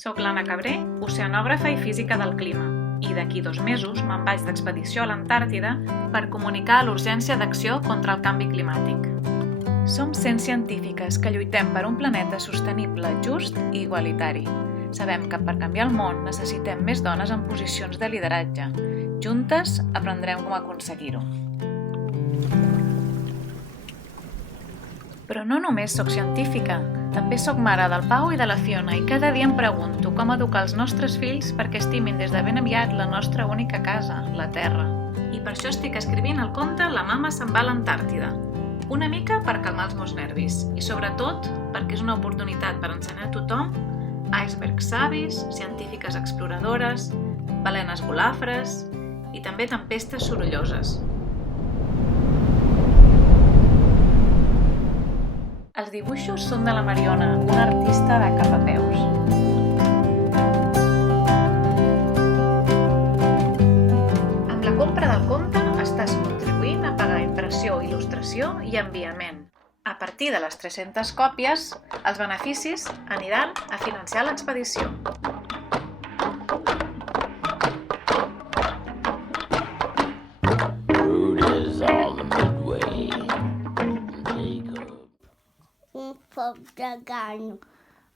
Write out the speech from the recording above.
Soc l'Anna Cabré, oceanògrafa i física del clima, i d'aquí 2 mesos me'n vaig d'expedició a l'Antàrtida per comunicar l'urgència d'acció contra el canvi climàtic. Som 100 científiques que lluitem per un planeta sostenible, just i igualitari. Sabem que per canviar el món necessitem més dones en posicions de lideratge. Juntes aprendrem com aconseguir-ho. Però no només sóc científica, també sóc mare del Pau i de la Fiona i cada dia em pregunto com educar els nostres fills perquè estimin des de ben aviat la nostra única casa, la Terra. I per això estic escrivint el conte La mama se'n va a l'Antàrtida. Una mica per calmar els meus nervis i sobretot perquè és una oportunitat per ensenyar a tothom icebergs savis, científiques exploradores, balenes golàfres i també tempestes sorolloses. Els dibuixos són de la Mariona, una artista de cap a peus. Amb la compra del conte estàs contribuint a pagar impressió, il·lustració i enviament. A partir de les 300 còpies, els beneficis aniran a financiar l'expedició. Un foc de gano.